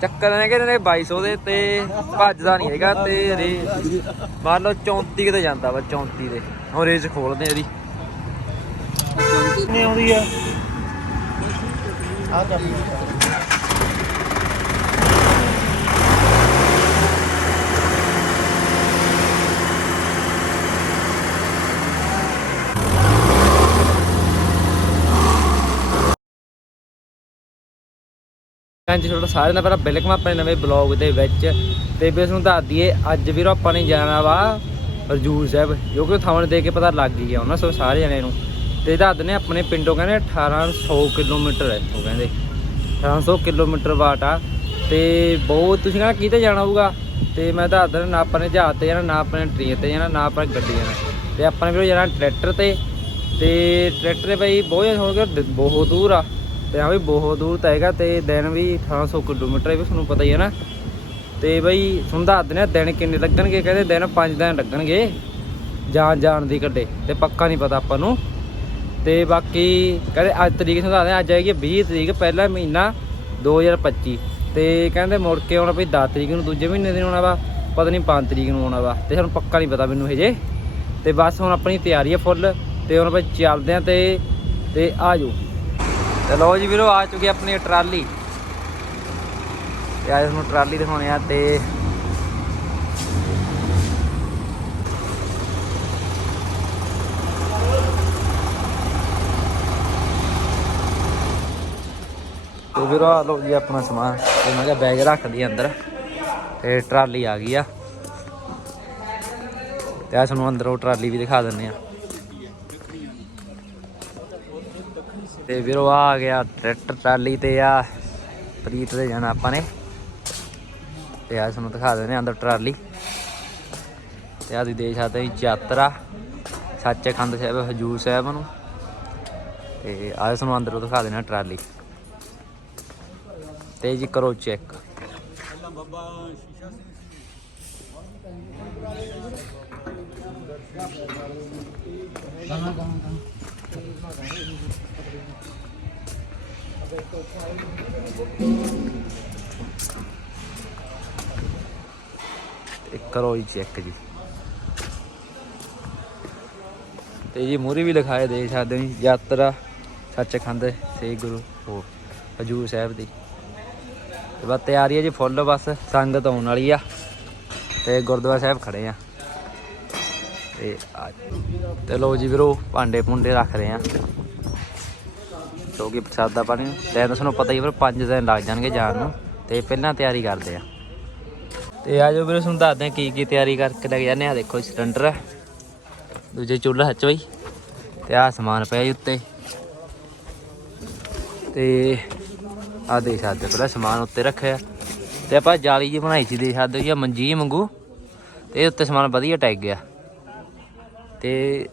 ਚੱਕਰ ਨੇ ਕਿ ਇਹਨੇ 2200 ਦੇ ਤੇ ਭੱਜਦਾ ਨਹੀਂ ਹੈਗਾ ਤੇ ਰੇ ਮੰਨ ਲਓ 34 ਕਿਤੇ ਜਾਂਦਾ ਵਾ 34 ਦੇ। ਹੁਣ ਰੇਜ ਖੋਲਦੇ ਆ ਇਹਦੀ। ਕਿੰਨੀ ਆਉਂਦੀ ਆ? ਆ ਕਰ ਹਾਂਜੀ ਤੁਹਾਡਾ ਸਾਰਿਆਂ ਦਾ ਪਹਿਲਾਂ ਵੈਲਕਮ ਆਪਣੇ ਨਵੇਂ ਬਲੌਗ ਦੇ ਵਿੱਚ। ਤੇ ਵੀ ਤੁਹਾਨੂੰ ਦੱਸ ਦਈਏ, ਅੱਜ ਵੀਰੋ ਆਪਾਂ ਨੇ ਜਾਣਾ ਵਾ ਹਜੂਰ ਸਾਹਿਬ, ਜੋ ਕਿ ਥਾਂ ਦੇ ਕੇ ਪਤਾ ਲੱਗ ਗਿਆ ਉਹਨਾਂ ਸਭ ਸਾਰੇ ਜਣੇ ਨੂੰ। ਤੇ ਦੱਸ ਦਿੰਦੇ ਆਪਣੇ ਪਿੰਡੋਂ ਕਹਿੰਦੇ 1800 ਕਿਲੋਮੀਟਰ ਹੈ ਇੱਥੋਂ ਕਹਿੰਦੇ। 1800 ਕਿਲੋਮੀਟਰ ਵਾਟ ਆ। ਤੇ ਬਹੁਤ ਤੁਸੀਂ ਕਹਿੰਦਾ ਕਿਤੇ ਜਾਣਾ ਹੋਊਗਾ। ਤੇ ਮੈਂ ਦੱਸ ਦਿੰਦਾ ਨਾ ਆਪਾਂ ਨੇ ਜਹਾਜ਼ ਤੇ ਜਾਣਾ, ਨਾ ਆਪਾਂ ਨੇ ਟ੍ਰੇਨ ਤੇ ਜਾਣਾ, ਨਾ ਆਪਾਂ ਨੇ ਗੱਡੀ ਜਾਣਾ। ਤੇ ਆਪਾਂ ਨੇ ਵੀਰੋ ਜਾਣਾ ਟਰੈਕਟਰ ਤੇ। ਤੇ ਟਰੈਕਟਰ ਤੇ ਬਈ ਬਹੁਤ ਹੋ ਗਿਆ ਬਹੁਤ ਦੂਰ ਆ। ਤੇ ਆ ਵੀ ਬਹੁਤ ਦੂਰ ਤਾਂ ਹੈਗਾ ਤੇ ਦਿਨ ਵੀ 1800 ਕਿਲੋਮੀਟਰ ਹੈ ਵੀ ਤੁਹਾਨੂੰ ਪਤਾ ਹੀ ਹੈ ਨਾ। ਤੇ ਬਈ ਤੁਹਾਨੂੰ ਦੱਸ ਦਿੰਦੇ ਆ, ਦਿਨ ਕਿੰਨੇ ਲੱਗਣਗੇ? ਕਹਿੰਦੇ ਦਿਨ 5 ਦਿਨ ਲੱਗਣਗੇ ਜਾਣ ਜਾਣ ਦੀ ਕੱਢੇ ਤੇ ਪੱਕਾ ਨਹੀਂ ਪਤਾ ਆਪਾਂ ਨੂੰ। ਤੇ ਬਾਕੀ ਕਹਿੰਦੇ ਅੱਜ ਤਰੀਕ ਤੁਹਾਨੂੰ ਦੱਸਦੇ ਅੱਜ ਹੈਗੀ 20 ਤਰੀਕ, ਪਹਿਲਾ ਮਹੀਨਾ 2025 ਤੇ ਕਹਿੰਦੇ ਮੁੜ ਕੇ ਆਉਣਾ ਵੀ 10 ਤਰੀਕ ਨੂੰ, ਦੂਜੇ ਮਹੀਨੇ ਦਿਨ ਆਉਣਾ ਵਾ, ਪਤਾ ਨਹੀਂ 5 ਤਰੀਕ ਨੂੰ ਆਉਣਾ ਵਾ, ਤੇ ਸਾਨੂੰ ਪੱਕਾ ਨਹੀਂ ਪਤਾ ਮੈਨੂੰ ਹਜੇ। ਤੇ ਬਸ ਹੁਣ ਆਪਣੀ ਤਿਆਰੀ ਹੈ ਫੁੱਲ, ਤੇ ਹੁਣ ਆਪਾਂ ਚੱਲਦੇ ਆ ਤੇ ਤੇ ਆ ਜਾਓ। ਤੇ ਲਓ ਜੀ ਵੀਰੋ, ਆ ਚੁੱਕੀ ਆਪਣੀ ਟਰਾਲੀ। ਤੇ ਅੱਜ ਤੁਹਾਨੂੰ ਟਰਾਲੀ ਦਿਖਾਉਣੇ ਆ ਤੇ ਤੇ ਵੀਰੋ ਆ ਲਓ ਜੀ ਆਪਣਾ ਸਮਾਨ। ਤੇ ਮੈਂ ਕਿਹਾ ਬੈਗ ਰੱਖ ਦਈਏ ਅੰਦਰ। ਤੇ ਟਰਾਲੀ ਆ ਗਈ ਆ। ਤੇ ਆ ਤੁਹਾਨੂੰ ਅੰਦਰੋਂ ਟਰਾਲੀ ਵੀ ਦਿਖਾ ਦਿੰਨੇ ਆ। ਤੇ ਵੀਰੋ ਆ ਆ ਗਿਆ ਟਰੈਕਟਰ ਟਰਾਲੀ ਤੇ ਆ ਪ੍ਰੀਤ ਦੇ ਜਾਣਾ ਆਪਾਂ ਨੇ। ਤੇ ਆ ਤੁਹਾਨੂੰ ਦਿਖਾ ਦਿੰਦੇ ਅੰਦਰ ਟਰਾਲੀ। ਤੇ ਆ ਤੁਸੀਂ ਦੇਖ ਸਕਦੇ ਹੋ ਯਾਤਰਾ ਸੱਚੇ ਖੰਡ ਸਾਹਿਬ, ਹਜੂਰ ਸਾਹਿਬ ਨੂੰ। ਤੇ ਆ ਤੁਹਾਨੂੰ ਅੰਦਰੋਂ ਦਿਖਾ ਦੇਣਾ ਟਰਾਲੀ। ਤੇ ਜੀ ਕਰੋ ਚੈੱਕ। ਤੇ ਕਰੋ ਜੀ ਚੈੱਕ ਜੀ। ਤੇ ਜੀ ਮੂਰੀ ਵੀ ਲਿਖਾਏ ਦੇ ਸਕਦੇ ਹੋ ਜੀ, ਯਾਤਰਾ ਸੱਚਖੰਡ ਸ੍ਰੀ ਗੁਰੂ ਉਹ ਹਜੂਰ ਸਾਹਿਬ ਦੀ। ਤੇ ਬਸ ਤਿਆਰੀ ਹੈ ਜੀ ਫੁੱਲ ਬਸ ਸੰਗਤ ਆਉਣ ਵਾਲੀ ਆ। ਤੇ ਗੁਰਦੁਆਰਾ ਸਾਹਿਬ ਖੜੇ ਆ। ਤੇ ਆ ਤੇ ਲੋ ਜੀ ਵੀਰੋ ਭਾਂਡੇ ਭੁੰਡੇ ਰੱਖ ਰਹੇ ਆ। ਕਿਉਂਕਿ ਪ੍ਰਸਾਦਾ ਪਾਣੀ। ਨੂੰ ਤਾਂ ਤੁਹਾਨੂੰ ਪਤਾ ਹੀ ਫਿਰ 5 ਦਿਨ ਲੱਗ ਜਾਣਗੇ ਜਾਣ ਨੂੰ। ਤੇ ਪਹਿਲਾਂ ਤਿਆਰੀ ਕਰਦੇ ਆ। ਤੇ ਆ ਜਾਓ ਵੀਰੋ, ਤੁਹਾਨੂੰ ਦੱਸਦੇ ਆ ਕੀ ਕੀ ਤਿਆਰੀ ਕਰਕੇ ਲੈ ਕੇ ਜਾਂਦੇ ਆ। ਦੇਖੋ ਸਿਲੰਡਰ। ਆ ਦੂਜੇ ਚੁੱਲ੍ਹਾ ਹੱਚ ਬਈ। ਤੇ ਆ ਸਮਾਨ ਪਿਆ ਜੀ ਉੱਤੇ। ਤੇ ਆ ਦੇ ਸਕਦੇ ਪਹਿਲਾਂ ਸਮਾਨ ਉੱਤੇ ਰੱਖਿਆ। ਤੇ ਆਪਾਂ ਜਾਲੀ ਜੀ ਬਣਾਈ ਸੀ ਦੇ ਸਕਦੇ ਹੋ ਜੀ, ਆਹ ਮੰਜੀ ਮੰਗੂ ਵਾਂਗੂ। ਤੇ ਇਹ ਉੱਤੇ ਸਮਾਨ ਵਧੀਆ ਟੈਗ ਗਿਆ। ਤੇ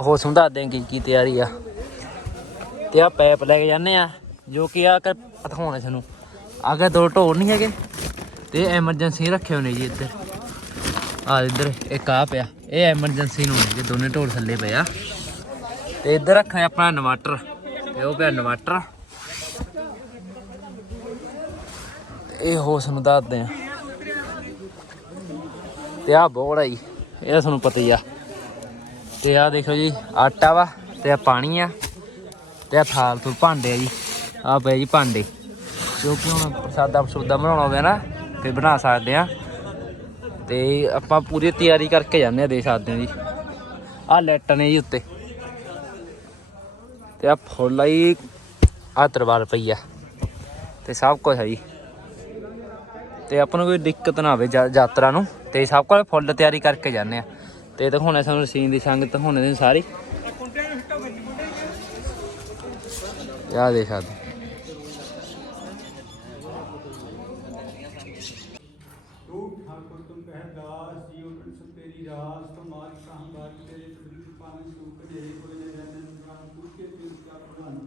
ਹੋਰ ਸਮਝਾ ਦੇ ਕੀ ਕੀ ਤਿਆਰੀ ਆ। ਤੇ ਆ ਪੈਪ ਲੈ ਕੇ ਜਾਂਦੇ ਆ, ਜੋ ਕਿ ਆ ਕਰ ਦਿਖਾਉਣੇ ਤੁਹਾਨੂੰ। ਅਗਰ ਦੋ ਢੋਲ ਨਹੀਂ ਹੈਗੇ, ਤੇ ਐਮਰਜੈਂਸੀ ਰੱਖੇ ਹੋਣੇ ਜੀ ਇੱਧਰ। ਆ ਇੱਧਰ ਇੱਕ ਆ ਪਿਆ, ਇਹ ਐਮਰਜੈਂਸੀ ਨੂੰ ਨੇ ਜੀ ਦੋਨੇ ਢੋਲ ਥੱਲੇ ਪਏ ਆ। ਤੇ ਇੱਧਰ ਰੱਖਿਆ ਆਪਣਾ ਇਨਵਰਟਰ ਤੇ ਉਹ ਪਿਆ ਇਨਵਰਟਰ ਇਹ ਹੋ ਸਾਨੂੰ ਦੱਸਦੇ ਆ। ਤੇ ਆ ਬੋੜ ਆ ਜੀ, ਇਹ ਤਾਂ ਤੁਹਾਨੂੰ ਪਤਾ ਹੀ ਆ। ਤੇ ਆ ਦੇਖੋ ਜੀ, ਆਟਾ ਵਾ, ਤੇ ਆ ਪਾਣੀ ਆ। ਤੇ ਆ ਥਾਲ ਤੋਂ ਭਾਂਡੇ ਆ ਜੀ। ਆ ਪਏ ਜੀ ਭਾਂਡੇ। ਜੋ ਕਿ ਹੁਣ ਪ੍ਰਸਾਦਾ ਪ੍ਰਸੂਦਾ ਬਣਾਉਣਾ ਹੋਵੇ ਨਾ, ਤੇ ਬਣਾ ਸਕਦੇ ਆ ਤੇ ਆਪਾਂ ਪੂਰੀ ਤਿਆਰੀ ਕਰਕੇ ਜਾਂਦੇ ਆ ਦੇ ਸਕਦੇ ਆ ਜੀ। ਆ ਲੈਟ ਨੇ ਜੀ ਉੱਤੇ। ਤੇ ਆ ਫੁੱਲ ਆਈ ਆ ਤਰਵਾਰ ਪਈ ਆ। ਤੇ ਸਭ ਕੁਝ ਹੈ ਜੀ। ਤੇ ਆਪਾਂ ਨੂੰ ਕੋਈ ਦਿੱਕਤ ਨਾ ਆਵੇ ਯਾਤਰਾ ਨੂੰ। ਤੇ ਸਭ ਕੋਲ ਫੁੱਲ ਤਿਆਰੀ ਕਰਕੇ ਜਾਂਦੇ ਆ ਤੇ ਦਿਖਾਉਣੇ ਸਾਨੂੰ ਰਸੀਨ ਦੀ ਸੰਗਤ, ਦਿਖਾਉਣੇ ਨੇ ਸਾਰੀ। ਯਾ ਦੇ ਸਕਦੇ ਤੂੰ ਠਾਕੁਰ ਤੁਮ ਕਹਿ ਦਾਸ ਜੀਉ ਪ੍ਰਿੰਸ ਤੇਰੀ ਰਾਸ ਤੁਮਾਰ ਕਹਾਂ ਬਾਤ ਤੇਰੇ ਤੁਮਰੀ ਪਾਵਨ ਸੂਖ ਦੇ ਕੋਈ ਨੇ ਜਨਨ ਪ੍ਰਾਨ ਕੁਕੇ ਤਿਸ ਕਾ ਪ੍ਰਧਾਨ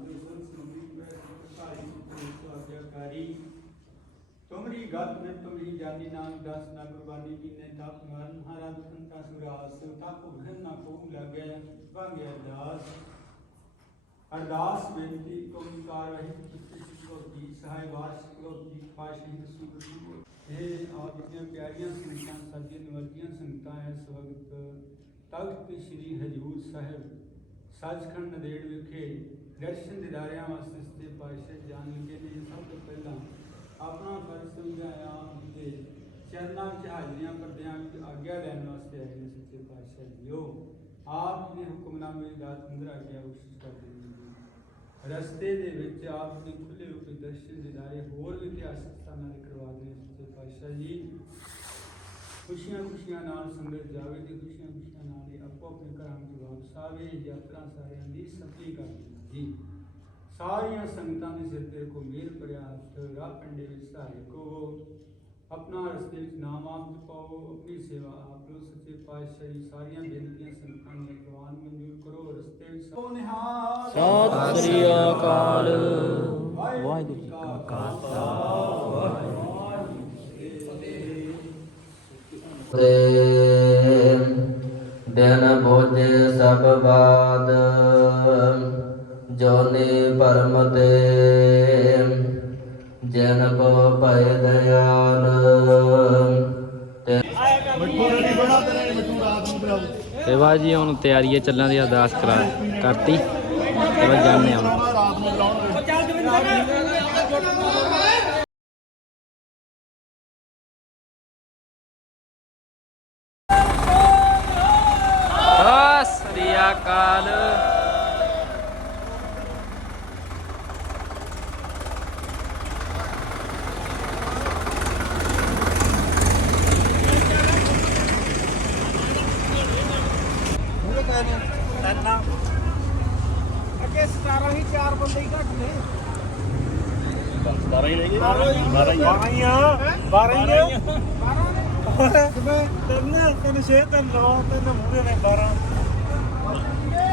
ਪ੍ਰੇਸ਼ਨ ਸਮਰੀ ਪੈ ਸਾਰੀ ਤੁਮਰੀ ਆਗਿਆਕਾਰੀ ਤੁਮਰੀ ਗਤ ਨੇ ਤੁਮਰੀ ਜਾਨੀ ਨਾਮ ਦਸ ਨਾ ਕੁਰਬਾਨੀ ਕੀਨੇ ਤਪ ਮਰਨ ਹਰਾ ਦੁਖਨ ਕਾ ਸੁਰਾਸ ਤਪ ਭਨ ਨਾ ਕੋ ਲਗੈ ਵਾਂਗਿਆ ਦਾਸ ਅਰਦਾਸ ਬੇਨਤੀ ਓੰਕਾਰ ਵਾਹਿਗੁਰੂ ਜੀ ਕੋ ਜੀ ਸਹਾਇ ਵਾਸ ਕੋ ਜੀ ਪਾਸ਼ੀ ਸੁਭੂ ਇਹ ਆਪ ਦੀਆਂ ਪਿਆਰੀਆਂ ਸੰਗਤਾਂ ਸਾਡੀਆਂ ਨਿਵਰਤੀਆਂ ਸੰਗਤਾਂ ਇਸ ਵਕਤ ਤਖਤ ਸ੍ਰੀ ਹਜੂਰ ਸਾਹਿਬ ਸੱਚਖੰਡ ਨਦੇੜ ਵਿਖੇ ਦਰਸ਼ਨ ਦਿਦਾਰਿਆਂ ਵਾਸਤੇ ਸਤੇ ਪਾਤਸ਼ਾਹ ਜਾਣ ਲੱਗੇ ਨੇ ਸਭ ਰਸਤੇ ਦੇ ਵਿੱਚ ਆਪ ਨੇ ਖੁੱਲੇ ਰੂਪ ਦਰਸ਼ਨ ਹੋਰ ਵੀ ਇਤਿਹਾਸਕ ਸਥਾਨਾਂ ਦੇ ਕਰਵਾ ਦੇਣੇ ਸੱਚੇ ਪਾਤਸ਼ਾਹ ਜੀ। ਖੁਸ਼ੀਆਂ ਖੁਸ਼ੀਆਂ ਨਾਲ ਸੰਗਤ ਜਾਵੇ ਤੇ ਖੁਸ਼ੀਆਂ ਖੁਸ਼ੀਆਂ ਨਾਲ ਹੀ ਆਪੋ ਆਪਣੇ ਘਰਾਂ ਨੂੰ ਵਾਪਸ ਆਵੇ ਯਾਤਰਾ ਸਾਰਿਆਂ ਦੀ ਸਫਲੀ ਕਰ ਜੀ। ਸਾਰੀਆਂ ਸੰਗਤਾਂ ਦੇ ਸਿਰ ਤੇ ਕੋ ਮੇਰ ਭਰਿਆ ਰਾਹ ਪਿੰਡੇ ਵਿੱਚ ਸਹਾਇ ਕੋ ਆਪਣਾ ਰਸਤੇ ਵਿੱਚ ਨਾਮ ਆਪ ਜਪਾਓ ਆਪਣੀ ਸੇਵਾ ਆਪ ਲੋ ਸੱਚੇ ਪਾਤਸ਼ਾਹ ਜੀ, ਸਾਰੀਆਂ ਬੇਨਤੀਆਂ ਸੰਗਤਾਂ ਨੂੰ ਪ੍ਰਵਾਨ ਮਨਜ਼ੂਰ ਕਰੋ। ਰਸਤੇ ਸਤਿ ਸ੍ਰੀ ਅਕਾਲ। ਵਾਹਿਗੁਰੂ ਜੀ ਕਾ ਖਾਲਸਾ ਦਿਨ ਬੋਝੇ ਸਭ ਬਾਦ ਜੋਨੀ ਪਰਮ ਤੇ ਤੇ ਬਾਅਦ ਜੀ ਹੁਣ ਤਿਆਰੀ ਹੈ ਚੱਲਾਂ ਦੀ ਅਰਦਾਸ ਕਰਾ ਕਰਤੀ ਤੇ ਬਸ ਜਾਣੇ ਹੁਣ ਸਤਿ ਸ੍ਰੀ ਅਕਾਲ ਅੱਗੇ 17 ਹੀ ਚਾਰ ਬੰਦੇ ਹੀ ਘੱਟ ਨੇ। 12 ਹੀ ਗਏ। 12 ਹੀ। 12 ਹੀ ਆ। 12 ਹੀ ਆ। 12 ਕਿਵੇਂ ਤਿੰਨ ਤਿੰਨ ਛੇ ਤਿੰਨ ਨੌ ਤਿੰਨ ਮੂਰੇ ਨੇ 12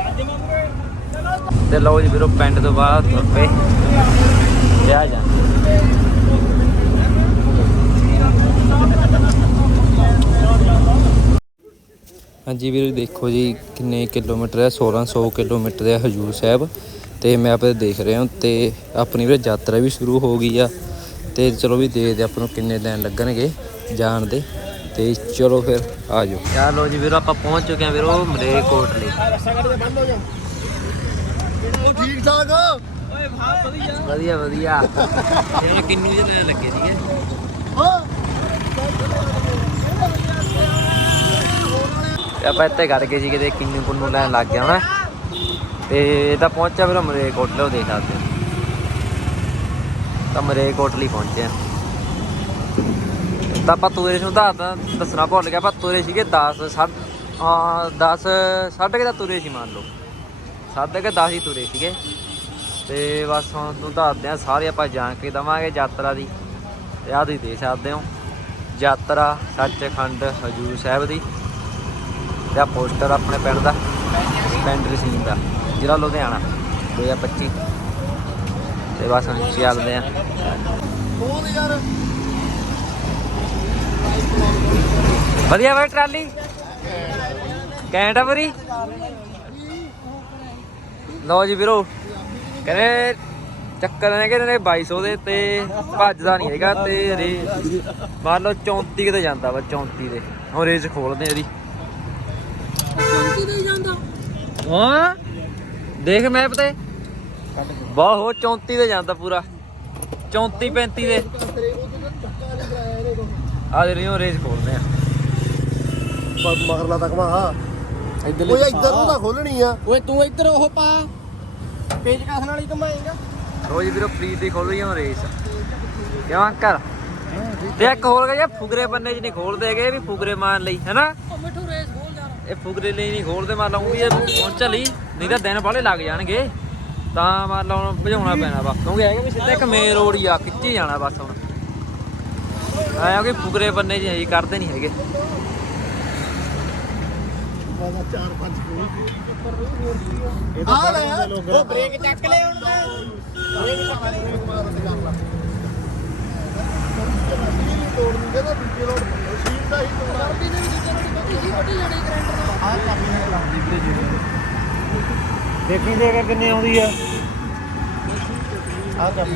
ਅੱਜ ਮੰਗੇ ਚਲੋ। ਤੇ ਲਓ ਜੀ ਵੀਰੋ ਪਿੰਡ ਤੋਂ ਬਾਹਰ ਤੁਰ ਪਏ। ਤੇ ਆ ਹਾਂਜੀ ਵੀਰੋ ਦੇਖੋ ਜੀ ਕਿੰਨੇ ਕਿਲੋਮੀਟਰ ਹੈ 1600 ਕਿਲੋਮੀਟਰ ਹੈ ਹਜੂਰ ਸਾਹਿਬ ਤੇ ਮੈਪ ਤੇ ਦੇਖ ਰਹੇ ਹਾਂ ਤੇ ਆਪਣੀ ਵੀਰੇ ਯਾਤਰਾ ਵੀ ਸ਼ੁਰੂ ਹੋ ਗਈ ਆ ਤੇ ਚਲੋ ਵੀ ਦੇਖਦੇ ਆਪਾਂ ਨੂੰ ਕਿੰਨੇ ਦਿਨ ਲੱਗਣਗੇ ਜਾਣ ਦੇ ਤੇ ਚਲੋ ਫਿਰ ਆ ਜਾਓ। ਯਾਰ ਲੋ ਜੀ ਵੀਰੋ ਆਪਾਂ ਪਹੁੰਚ ਚੁੱਕੇ ਹਾਂ ਵੀਰੋ ਮਲੇਰਕੋਟਲੇ ਠੀਕ ਠਾਕ? ਓਏ ਭਾਅ ਵਧੀਆ ਵਧੀਆ। ਵਧੀਆ ਇਹਨਾਂ ਕਿੰਨੀ ਜਣੇ ਲੱਗੇ ਸੀਗੇ? ਤੇ ਆਪਾਂ ਇੱਥੇ ਕਰ ਗਏ ਸੀ ਕਿਤੇ ਕਿੰਨੂ ਕੁੰਨੂ ਲੈਣ ਲੱਗ ਗਿਆ ਹੋਣਾ। ਤੇ ਇਹ ਤਾਂ ਪਹੁੰਚਿਆ ਫਿਰ ਮਰੇ ਕੋਟਲੇ, ਉਹ ਦੇਖ ਸਕਦੇ ਹੋ। ਤਾਂ ਮਰੇ ਕੋਟਲੀ ਪਹੁੰਚਿਆ ਤਾਂ ਆਪਾਂ ਤੁਰੇ ਨੂੰ ਦੱਸ ਦੱਸਣਾ ਭੁੱਲ ਗਿਆ, ਆਪਾਂ ਤੁਰੇ ਸੀਗੇ 10 ਸੱਠ ਹਾਂ 10 ਸਾਢੇ ਕੁ ਦਾ ਤੁਰੇ ਸੀ ਮੰਨ ਲਓ। ਸਾਢੇ ਕੁ 10 ਹੀ ਤੁਰੇ ਸੀਗੇ। ਤੇ ਬਸ ਹੁਣ ਤੁਹਾਨੂੰ ਦੱਸਦੇ ਆ ਸਾਰੇ ਆਪਾਂ ਜਾਣ ਕੇ ਦਵਾਂਗੇ ਯਾਤਰਾ ਦੀ। ਯਾਦ ਹੀ ਦੇ ਸਕਦੇ ਹੋ। ਯਾਤਰਾ ਸੱਚਖੰਡ ਹਜੂਰ ਸਾਹਿਬ ਦੀ। ਤੇ ਆ ਪੋਸਟਰ ਆਪਣੇ ਪਿੰਡ ਦਾ, ਪਿੰਡ ਰਸੀਨ ਦਾ, ਜ਼ਿਲ੍ਹਾ ਲੁਧਿਆਣਾ। 2025 ਤੇ ਬਸ ਹੁਣ ਚੱਲਦੇ ਆ। ਵਧੀਆ ਵਾ ਟਰਾਲੀ? ਕੈਂਟ ਬਰੀ ਲਓ ਜੀ ਵੀਰੋ, ਕਹਿੰਦੇ ਚੱਕਰ ਨੇ ਕਿ ਨੇ 2200 ਦੇ ਤੇ ਭੱਜਦਾ ਨਹੀਂ ਹੈਗਾ ਤੇ ਰੇ ਮੰਨ ਲਓ 34 ਕਿਤੇ ਜਾਂਦਾ ਵਾ 34 ਦੇ। ਹੁਣ ਰੇਸ ਖੋਲਦੇ ਆ ਇਹਦੀ। 34 ਦੇ ਜਾਂਦਾ। ਹਾਂ? ਦੇਖ ਮੈਪ ਤੇ ਬਹੁਤ 34 ਦੇ ਜਾਂਦਾ ਪੂਰਾ। 34 35 ਦੇ। ਆ ਦੇ ਰਿਓ ਰੇਸ ਖੋਲਦੇ ਆ। ਮਗਰਲਾ ਤੱਕ ਮਾ ਹਾਂ ਇੱਧਰ ਓਏ ਇੱਧਰ ਨੂੰ ਤਾਂ ਖੋਲਣੀ ਆ। ਓਏ ਤੂੰ ਇੱਧਰ ਉਹ ਪਾ। ਪੇਜ ਕਾਸ ਨਾਲ ਹੀ ਘਮਾਏਗਾ। ਰੋਜ਼ ਵੀਰੋ ਪ੍ਰੀਤ ਦੀ ਖੋਲ ਰਹੀ ਹਾਂ ਰੇਸ। ਕਿਉਂ ਅੰਕਲ? ਤੇ ਇੱਕ ਹੋਰ ਗਿਆ ਫੁਗਰੇ ਬੰਨੇ ਚ ਨਹੀਂ ਖੋਲਦੇ ਹੈਗੇ ਵੀ ਫੁਗਰੇ ਮਾਰਨ ਲਈ ਹੈਨਾ? ਮਿੱਠੂ ਰੇਸ ਖੋਲ ਇਹ ਫੁਗਰੇ ਲਈ ਨਹੀਂ ਖੋਲਦੇ ਲਓ ਵੀ ਇਹ ਪਹੁੰਚ ਲਈ ਨਹੀਂ ਤਾਂ ਦਿਨ ਬਾਹਲੇ ਲੱਗ ਜਾਣਗੇ। ਤਾਂ ਮੰਨ ਲਓ ਹੁਣ ਭਜਾਉਣਾ ਪੈਣਾ ਵਾ। ਕਿਉਂਕਿ ਹੈਗਾ ਵੀ ਸਿੱਧਾ ਇੱਕ ਮੇਨ ਰੋਡ ਹੀ ਆ ਖਿੱਚੀ ਜਾਣਾ ਬਸ ਹੁਣ। ਆਇਆ ਕਿ ਫੁਗਰੇ ਬੰਨੇ ਜੀ ਕਰਦੇ ਨਹੀਂ ਹੈਗੇ। ਬਾਬਾ 4 5 ਕਿਲੋ ਆ ਲੈ ਉਹ ਬ੍ਰੇਕ ਚੱਕ ਲੈ ਹੁਣ ਮੈਂ ਤੋੜ ਦਿੰਦੇ ਨਾ। ਦੂਜੇ ਲੋਡ ਮਸ਼ੀਨ ਦਾ ਹੀ ਤੋੜਾ ਕਰਦੀ ਨੇ ਵੀ ਦੂਜੇ ਨੇ ਦੇਖੀ ਦੇ ਕੇ ਕਿੰਨੀ ਆਉਂਦੀ ਆ। ਆ ਕਰ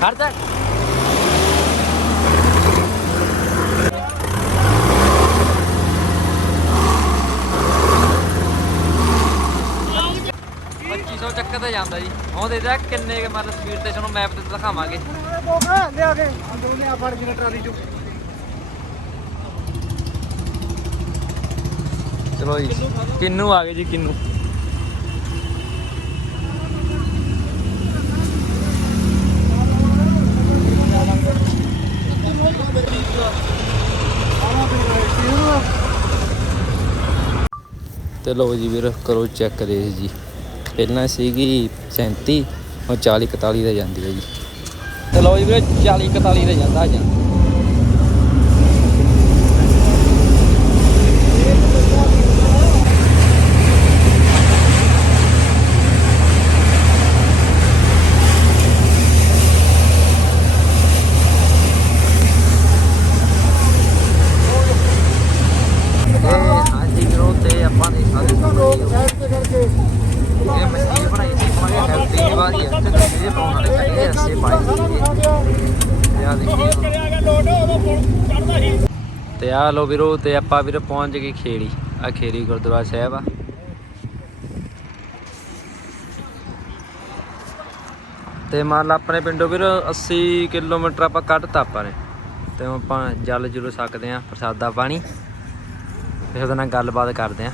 ਖੜ ਜਾ ਪੱਚੀ ਸੌ ਚੱਕਰ ਤੇ ਜਾਂਦਾ ਜੀ। ਉਹ ਦੇ ਦੇ ਕਿੰਨੇ ਕੇ ਮਤਲਬ ਸਪੀਡ ਤੇ ਤੁਹਾਨੂੰ ਮੈਪ ਤੇ ਦਿਖਾਵਾਂਗੇ। ਲਿਆ ਕੇ ਦੋਨੇ ਆ ਫੜ ਕੇ ਟਰਾਲੀ ਚੋਂ ਚਲੋ ਜੀ ਕਿੰਨੂ ਆ ਗਏ ਜੀ ਕਿੰਨੂ। ਤੇ ਲੋ ਜੀ ਵੀਰ ਕਰੋ ਚੈੱਕ ਰੇਸ ਜੀ। ਪਹਿਲਾਂ ਸੀਗੀ 37 ਹੁਣ 40 41 ਤੇ ਜਾਂਦੀ ਹੈ ਜੀ। ਤੇ ਲੋ ਜੀ ਵੀਰ 40 41 ਤੇ ਜਾਂਦਾ ਜਾਂ ਤੇ ਹਾਂਜੀ ਵੀਰੋ ਤੇ ਆਪਾਂ ਨੇ ਸਾਰੇ ਇਹ ਮਸ਼ੀਨ ਬਣਾਈ ਸੀ ਪਾਣੀ ਹੈਲਦੀ ਵਾਲੀ ਹੈ ਤੇ ਇਹ ਪਾਉਣ ਵਾਲੇ ਪਹਿਲੇ ਰਸੇ ਪਾਏ ਸੀ ਤੇ ਆ ਦੇਖੀ ਤੇ ਆ ਲੋ ਵੀਰੋ ਤੇ ਆਪਾਂ ਵੀਰ ਪਹੁੰਚ ਗਏ ਖੇੜੀ। ਆ ਖੇੜੀ ਗੁਰਦੁਆਰਾ ਸਾਹਿਬ ਆ। ਤੇ ਮੰਨ ਲਾ ਆਪਣੇ ਪਿੰਡੋਂ ਵੀਰ 80 ਕਿਲੋਮੀਟਰ ਆਪਾਂ ਕੱਢਤਾ ਆਪਾਂ ਨੇ। ਤੇ ਆਪਾਂ ਜਲ ਜੁਲ ਸਕਦੇ ਆ ਪ੍ਰਸਾਦਾ ਪਾਣੀ। ਤੇ ਉਹਦੇ ਨਾਲ ਗੱਲਬਾਤ ਕਰਦੇ ਆ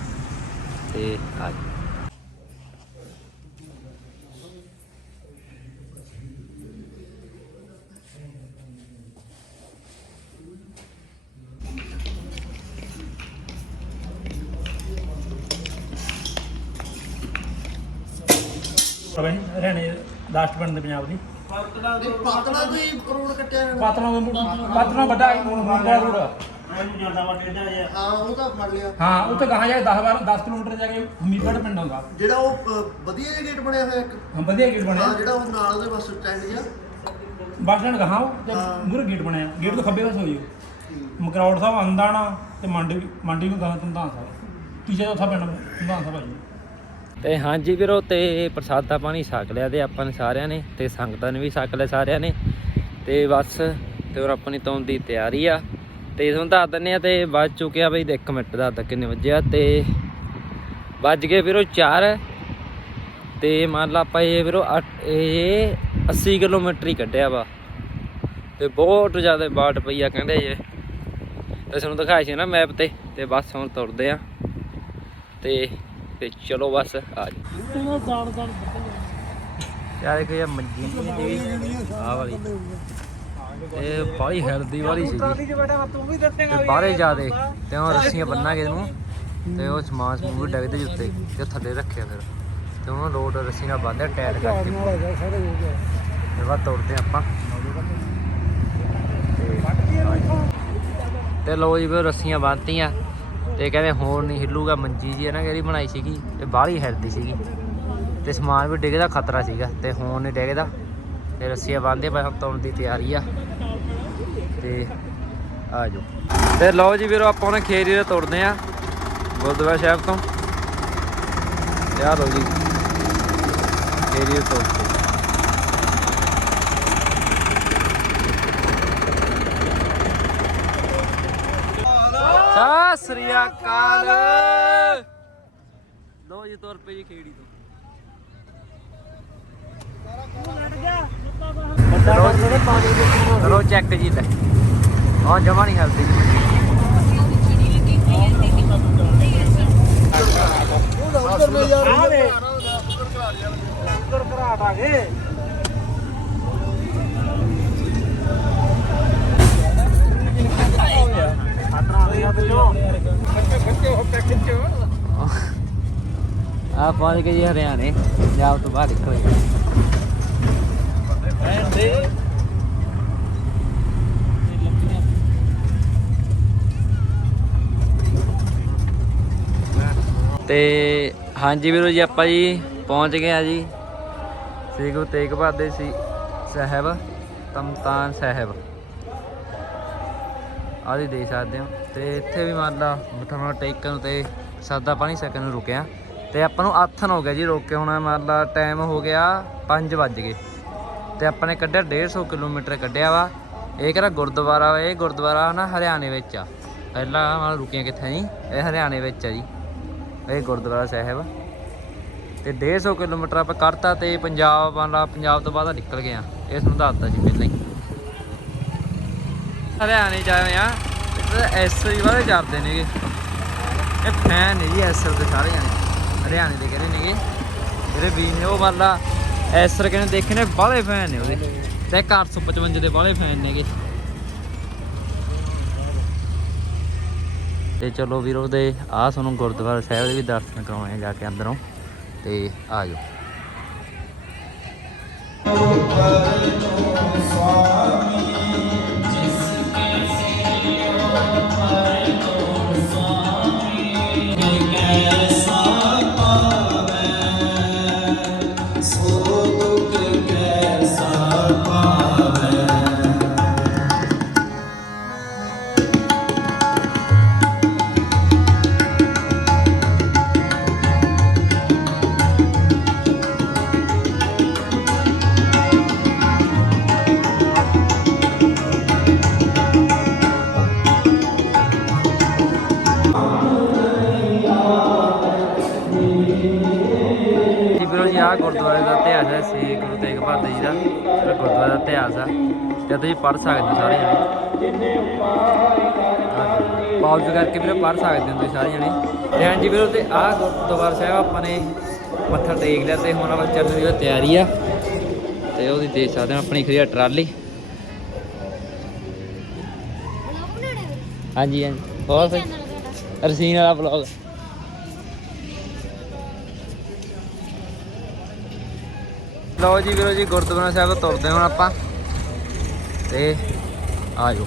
ਤੇ ਆ ਜਾਓ। ਹਰਿਆਣੇ ਲਾਸਟ ਪਿੰਡ ਦੇ ਪੰਜਾਬ ਦੀ। ਪਾਤਲਾ ਕੋਈ ਰੋਡ ਕੱਟਿਆ ਹੋਇਆ। ਪਾਤਲਾ ਪਾਤਲਾ ਵੱਡਾ ਮੁੰਡਾ ਰੋਡ। ਜਿਹਾ ਹਾਂ ਉਹ ਤਾਂ ਫੜ ਲਿਆ। ਹਾਂ ਉੱਥੇ ਗਾਹਾਂ ਜਾ ਕੇ 10 12 10 ਕਿਲੋਮੀਟਰ ਜਾ ਕੇ ਹਮੀਰਗੜ੍ਹ ਪਿੰਡ ਆਉਂਦਾ ਜਿਹੜਾ ਉਹ ਅ, ਵਧੀਆ ਜਿਹਾ ਗੇਟ ਬਣਿਆ ਹੋਇਆ ਇੱਕ। ਹਾਂ, ਵਧੀਆ ਗੇਟ ਬਣਿਆ। ਹਾਂ ਜਿਹੜਾ ਉਹ ਨਾਲ ਉਹਦੇ ਬੱਸ ਸਟੈਂਡ ਜਿਹਾ। ਬੱਸ ਸਟੈਂਡ ਗਾਹਾਂ ਹਾਂ। ਮੂਰੇ ਗੇਟ ਬਣਿਆ। ਗੇਟ ਤੋਂ ਖੱਬੇ ਪਾਸੇ ਹੋਈ ਮਕਰੌੜ ਸਾਹਿਬ ਅੰਦਾਣਾ ਤੇ ਮੰਡੀ ਮੰਡੀ ਨੂੰ ਗਾਹਾਂ ਤੰਦਾਂ ਸਾਹਿਬ। ਤੀਜਾ ਚੌਥਾ ਪਿੰਡ ਤੰਦਾਂ ਸਾਹਿਬ ਆਈ ਤੇ ਹਾਂਜੀ ਵੀਰੋ, ਤੇ ਪ੍ਰਸਾਦਾ ਪਾਣੀ ਛਕ ਲਿਆ ਤੇ ਆਪਾਂ ਨੇ ਸਾਰਿਆਂ ਨੇ, ਤੇ ਸੰਗਤਾਂ ਨੇ ਵੀ ਛਕ ਲਿਆ ਸਾਰਿਆਂ ਨੇ। ਤੇ ਬਸ, ਤੇ ਹੋਰ ਆਪਣੀ ਤੋਂ ਦੀ ਤਿਆਰੀ ਆ। ਤੇ ਤੁਹਾਨੂੰ ਦੱਸ ਦਿੰਨੇ ਆ, ਤੇ ਵੱਜ ਚੁੱਕਿਆ ਬਈ, ਤੇ 1 ਮਿੰਟ ਦਾ ਤੱਕ ਕਿੰਨੇ ਵਜੇ ਆ। ਤੇ ਵੱਜ ਗਏ ਵੀਰੋ 4 ਤੇ ਮੰਨ ਲਾ ਆਪਾਂ ਇਹ ਵੀਰੋ ਅੱਠ- ਇਹ 80 ਕਿਲੋਮੀਟਰ ਹੀ ਕੱਢਿਆ ਵਾ। ਤੇ ਬਹੁਤ ਜ਼ਿਆਦਾ ਬਾਟ ਪਈ ਆ ਕਹਿੰਦੇ ਜੇ। ਤੇ ਤੁਹਾਨੂੰ ਦਿਖਾਇਆ ਸੀ ਨਾ ਮੈਪ ਤੇ ਤੇ ਬਸ ਹੁਣ ਤੁਰਦੇ ਆ। ਤੇ ਤੇ ਚਲੋ ਬਸ ਆ ਜਾ ਯਾਰ ਇੱਕ ਇਹ ਮੰਜੀ ਵਾਲੀ। ਇਹ ਹੈਲਦੀ ਵਾਲੀ ਬੈਠਾ ਤੂੰ ਜਾਦੇ ਉਹ ਰੱਸੀਆਂ ਬੰਨਾਂਗੇ ਇਹਨੂੰ। ਤੇ ਉਹ ਸਮਾਨ ਵੀ ਡਿੱਗਦੇ ਜੀ ਉੱਤੇ ਤੇ ਥੱਲੇ ਰੱਖਿਆ ਫਿਰ। ਤੇ ਉਹਨੂੰ ਲੋਡ ਰੱਸੀ ਨਾਲ ਬੰਨ੍ਹਿਆ ਟਾਇਰ ਕਰਕੇ। ਤੇ ਬਾਅਦ ਤੋੜਦੇ ਆਪਾਂ। ਤੇ- ਲੋ ਜੀ ਵੀ ਰੱਸੀਆਂ ਬੰਨਤੀਆਂ ਤੇ ਕਹਿੰਦੇ ਹੋਰ ਨਹੀਂ, ਹਿੱਲੂਗਾ ਮੰਜੀ ਜੀ, ਇਹਨਾਂ ਕਿਹੜੀ ਬਣਾਈ ਸੀਗੀ ਤੇ ਬਾਹਲੀ ਹੈਲਦੀ ਸੀਗੀ। ਤੇ ਸਮਾਨ ਵੀ ਡਿੱਗਦਾ, ਖਤਰਾ ਸੀਗਾ, ਤੇ ਹੁਣ ਨਹੀਂ ਡਿੱਗਦਾ। ਤੇ ਰੱਸੀਆਂ ਬੰਨਦੇ ਪਏ ਹੁਣ ਤੁਰਨ ਦੀ ਤਿਆਰੀ ਆ। ਤੇ ਆ ਜਾਓ। ਤੇ ਲਓ ਜੀ ਵੀਰੋ, ਆਪਾਂ ਉਹਨੇ ਖੇਰੀ ਦੇ ਤੁਰਦੇ ਆ, ਗੁਰਦੁਆਰਾ ਸਾਹਿਬ ਤੋਂ। ਤੇ ਲਓ ਜੀ। ਖੇਰੀ ਦੇ ਤੁਰਦੇ ਸਤਿ ਸ੍ਰੀ ਅਕਾਲ ਲੋ ਜੀ ਤੁਰ ਪਈ ਖੇੜੀ ਤੋਂ। ਚਲੋ ਚੈੱਕ ਜੀ ਲੈ। ਆ ਜਮਾ ਨਹੀਂ ਹਲਦੀ। ਉਧਰ ਮੈਂ ਯਾਰ ਆ ਵੇ ਉਧਰ ਘਰਾਟ ਆ ਗਏ। ਆ ਪਹੁੰਚ ਗਏ ਜੀ ਹਰਿਆਣੇ, ਪੰਜਾਬ ਤੋਂ ਬਾਹਰ ਨਿਕਲ। ਗਏ ਤੇ ਹਾਂਜੀ ਵੀਰੋ ਜੀ, ਆਪਾਂ ਜੀ ਪਹੁੰਚ ਗਏ ਆ ਜੀ। ਸ੍ਰੀ ਗੁਰੂ ਤੇਗ ਬਹਾਦਰ ਸੀ ਸਾਹਿਬ, ਤਮਤਾਨ ਸਾਹਿਬ। ਆਦੀ ਦੇ ਸਕਦੇ ਹੋ। ਤੇ ਇੱਥੇ ਵੀ ਮੰਨ ਲਾ ਮੱਥਾ ਟੇਕਣ ਨੂੰ ਤੇ ਸਾਦਾ ਪਾਣੀ ਸਕਣ ਨੂੰ ਰੁਕਿਆ। ਤੇ ਆਪਾਂ ਨੂੰ ਆਥਨ ਹੋ ਗਿਆ ਜੀ ਰੋਕ ਕੇ, ਹੁਣ ਮੰਨ ਲਾ ਟਾਈਮ ਹੋ ਗਿਆ 5 ਵੱਜ ਗਏ। ਤੇ ਆਪਾਂ ਨੇ ਕੱਢਿਆ 150 ਕਿਲੋਮੀਟਰ ਕੱਢਿਆ ਵਾ। ਇਹ ਕਿਹੜਾ ਗੁਰਦੁਆਰਾ ਵਾ? ਇਹ ਗੁਰਦੁਆਰਾ ਨਾ ਹਰਿਆਣੇ ਵਿੱਚ ਆ। ਪਹਿਲਾਂ ਮਾਲ ਰੁਕੀਆਂ ਕਿੱਥੇ ਜੀ? ਇਹ ਹਰਿਆਣੇ ਵਿੱਚ ਆ ਜੀ। ਇਹ ਗੁਰਦੁਆਰਾ ਸਾਹਿਬ। ਤੇ 150 ਕਿਲੋਮੀਟਰ ਆਪਾਂ ਕਰਤਾ ਤੇ ਪੰਜਾਬ ਮੰਨ ਲਾ ਪੰਜਾਬ ਤੋਂ ਬਾਅਦ ਨਿਕਲ ਗਏ ਆ। ਇਹ ਤੁਹਾਨੂੰ ਦੱਸਦਾ ਜੀ ਪਹਿਲਾਂ ਹੀ। ਹਰਿਆਣੇ ਚ ਆਏ ਆ। ਇੱਥੇ ਵਾਲੇ ਚੱਲਦੇ ਨੇਗੇ। ਇਹ ਫੈਨ ਨੇ ਜੀ ਐਸ ਦੇ ਸਾਰੇ ਜਾਣੇ ਹਰਿਆਣੇ ਦੇ ਕਹਿੰਦੇ ਨੇਗੇ। ਜਿਹੜੇ ਵੀ ਨੇ ਉਹ ਮੰਨ ਐਸਰ ਕਹਿੰਦੇ ਦੇਖੇ ਨੇ ਬਾਹਲੇ ਫੈਨ ਨੇ ਉਹਦੇ। ਤੇ 455 ਦੇ ਬਾਹਲੇ ਫੈਨ ਨੇਗੇ। ਤੇ ਚਲੋ ਵੀਰੋ ਦੇ ਆ ਤੁਹਾਨੂੰ ਗੁਰਦੁਆਰਾ ਸਾਹਿਬ ਦੇ ਵੀ ਦਰਸ਼ਨ ਕਰਾਉਣੇ ਜਾ ਕੇ ਅੰਦਰੋਂ। ਤੇ ਆ ਤੇ ਤੁਸੀਂ ਪੜ੍ਹ ਸਕਦੇ ਹੋ ਸਾਰੇ ਜਣੇ। ਪਾਉਜ ਕਰਕੇ ਵੀਰੋ ਪੜ੍ਹ ਸਕਦੇ ਹੋ ਤੁਸੀਂ ਸਾਰੇ ਜਣੇ। ਤੇ ਹਾਂਜੀ ਵੀਰੋ ਤੇ ਆਹ ਗੁਰਦੁਆਰਾ ਸਾਹਿਬ ਆਪਾਂ ਨੇ ਮੱਥਾ ਟੇਕ ਲਿਆ ਤੇ ਹੁਣ ਆਪਾਂ ਚੱਲਣ ਦੀ ਤਿਆਰੀ ਆ। ਤੇ ਉਹਦੀ ਦੇਖ ਸਕਦੇ ਹੋ ਆਪਣੀ ਖੜੀ ਟਰਾਲੀ। ਹਾਂਜੀ ਹਾਂਜੀ। ਬਹੁਤ ਸਹੀ ਰਸੀਨ ਵਾਲਾ ਬਲੌਗ ਲਓ ਜੀ ਵੀਰੋ ਜੀ ਗੁਰਦੁਆਰਾ ਸਾਹਿਬ ਤੁਰਦੇ ਹੁਣ ਆਪਾਂ। ਤੇ ਆ ਜਾਓ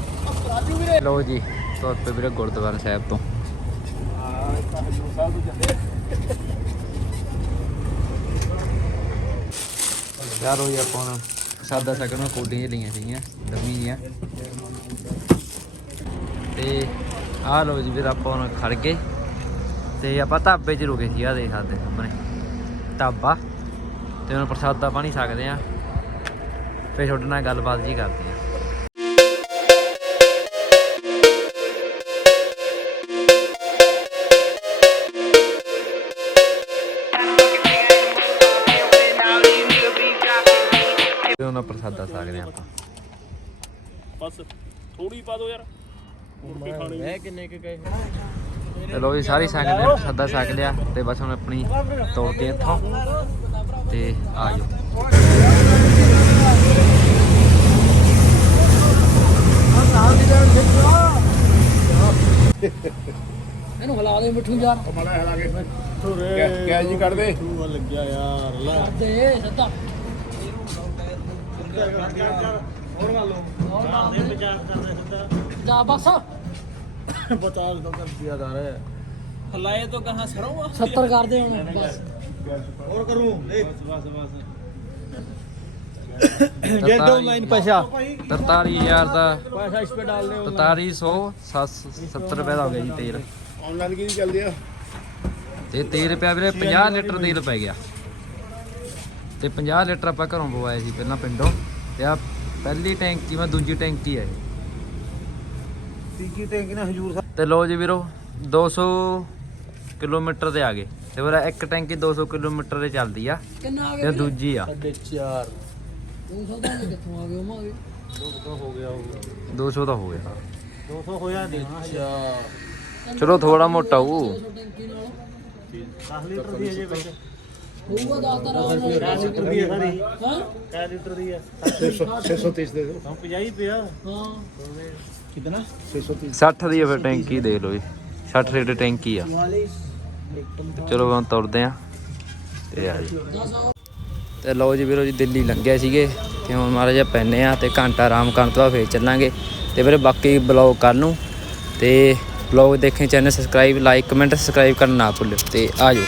ਲਓ ਜੀ ਤੁਰ ਪਏ ਵੀਰੇ, ਗੁਰਦੁਆਰਾ ਸਾਹਿਬ ਤੋਂ। ਯਾਰ ਉਹ ਆਪਾਂ ਹੁਣ ਸਾਦਾ ਸਕਣ ਨੂੰ ਕੋਡੀਆਂ ਜਿਹੀਆਂ ਲਈਆਂ ਸੀਗੀਆਂ ਡੰਮੀ ਜੀਆਂ। ਤੇ ਆ ਲਓ ਜੀ ਵੀਰ, ਆਪਾਂ ਹੁਣ ਖੜ ਗਏ। ਤੇ ਆਪਾਂ ਢਾਬੇ 'ਚ ਰੁਕੇ ਸੀ ਆ ਦੇਖ ਸਕਦੇ ਸਾਹਮਣੇ। ਢਾਬਾ। ਤੇ ਹੁਣ ਪ੍ਰਸਾਦਾ ਪਾਣੀ ਸਕਦੇ ਆ ਫਿਰ ਤੁਹਾਡੇ ਨਾਲ ਗੱਲਬਾਤ ਜੀ ਕਰਦੇ ਆ ਉਹਨਾਂ ਪ੍ਰਸਾਦਾ ਛਕਦੇ ਆ ਆਪਾਂ। ਬਸ ਥੋੜੀ ਪਾ ਦਿਓ ਯਾਰ। ਮੁੜ ਕੇ ਖਾਣੀ ਮੈਂ ਕਿੰਨੇ ਕੁ ਗਏ? ਤੇ ਲੋ ਜੀ ਸਾਰੀ ਸੰਗਤ ਨੇ ਪ੍ਰਸਾਦਾ ਛਕ ਲਿਆ ਤੇ ਬਸ ਹੁਣ ਆਪਣੀ ਤੋੜਦੇ ਇੱਥੋਂ ਤੇ ਆ ਜਾਓ। ਇਹਨੂੰ ਹਿਲਾ ਦੇ ਮਿੱਠੂ ਯਾਰ। ਕਮਲਾ ਹਿਲਾ ਕੇ ਕਿਆ ਜੀ ਕੱਢ ਦੇ। ਲੱਗਿਆ ਯਾਰ ਲਾ। ਦੇ ਹੋਰ ਗੱਲ ਦਾ। ਪੈਸਾ ਇਸ ਪੇ ਡਾਲ ਰੁਪਏ ਦਾ ਹੋ ਗਿਆ ਜੀ ਤੇਲ। ਤੇ 13 ਰੁਪਏ ਵੀਰੇ ਲੀਟਰ ਤੇਲ ਪੈ ਗਿਆ। ਤੇ 50 ਲੀਟਰ ਆਪਾਂ ਘਰੋਂ ਪਵਾਏ ਸੀ ਪਹਿਲਾਂ ਪਿੰਡੋਂ। ਤੇ ਆ ਪਹਿਲੀ ਟੈਂਕੀ ਮੈਂ ਦੂਜੀ ਟੈਂਕੀ ਆ ਇਹ? ਤੀਜੀ ਟੈਂਕੀ ਨਾ ਹਜੂਰ ਸਾਹਿਬ ਤੇ ਲੋ ਜੀ ਵੀਰੋ 200 ਕਿਲੋਮੀਟਰ ਤੇ ਆ ਗਏ। ਤੇ ਮੇਰਾ ਇੱਕ ਟੈਂਕੀ 200 ਕਿਲੋਮੀਟਰ ਤੇ ਚੱਲਦੀ ਆ ਤੇ ਦੂਜੀ ਆ। 200 ਦਾ ਕਿੱਥੋਂ ਆ ਗਿਆ ਹੋਵਾਂਗੇ। 200 ਹੋ ਗਿਆ ਹੋਊਗਾ। 200 ਤਾਂ ਹੋ ਗਿਆ। 200 ਹੋਇਆ ਨਹੀਂ ਹੋਣਾ ਚਲੋ ਥੋੜਾ ਮੋਟਾ ਉਹ 10 ਲੀਟਰ ਦੀ ਹਜੇ ਵਿੱਚ। ਹੋਊਗਾ ਦੀ ਹੈ? ਸਾਰੀ ਦੀ ਹੈ ਫਿਰ ਟੈਂਕੀ ਦੇ ਲਓ ਜੀ। 60 ਰੇਟ ਟੈਂਕੀ ਆ। ਚਲੋ ਹੁਣ ਤੁਰਦੇ ਆ। ਤੇ ਆ ਜੀ। ਤੇ ਲਓ ਜੀ ਵੀਰੋ ਜੀ ਦਿੱਲੀ ਲੰਘਿਆ ਸੀਗੇ। ਤੇ ਹੁਣ ਮਾਰਾ ਜਿਹਾ ਪੈਨੇ ਆ ਤੇ ਘੰਟਾ ਆਰਾਮ ਕਰਨ ਤੋਂ ਬਾਅਦ ਫੇਰ ਚੱਲਾਂਗੇ। ਤੇ ਵੀਰੇ ਬਾਕੀ ਬਲੌਗ ਕਰ ਨੂੰ। ਤੇ ਬਲੌਗ ਦੇਖੇ channel subscribe like comment subscribe ਕਰਨਾ ਨਾ ਭੁੱਲਿਓ। ਤੇ ਆਜੋ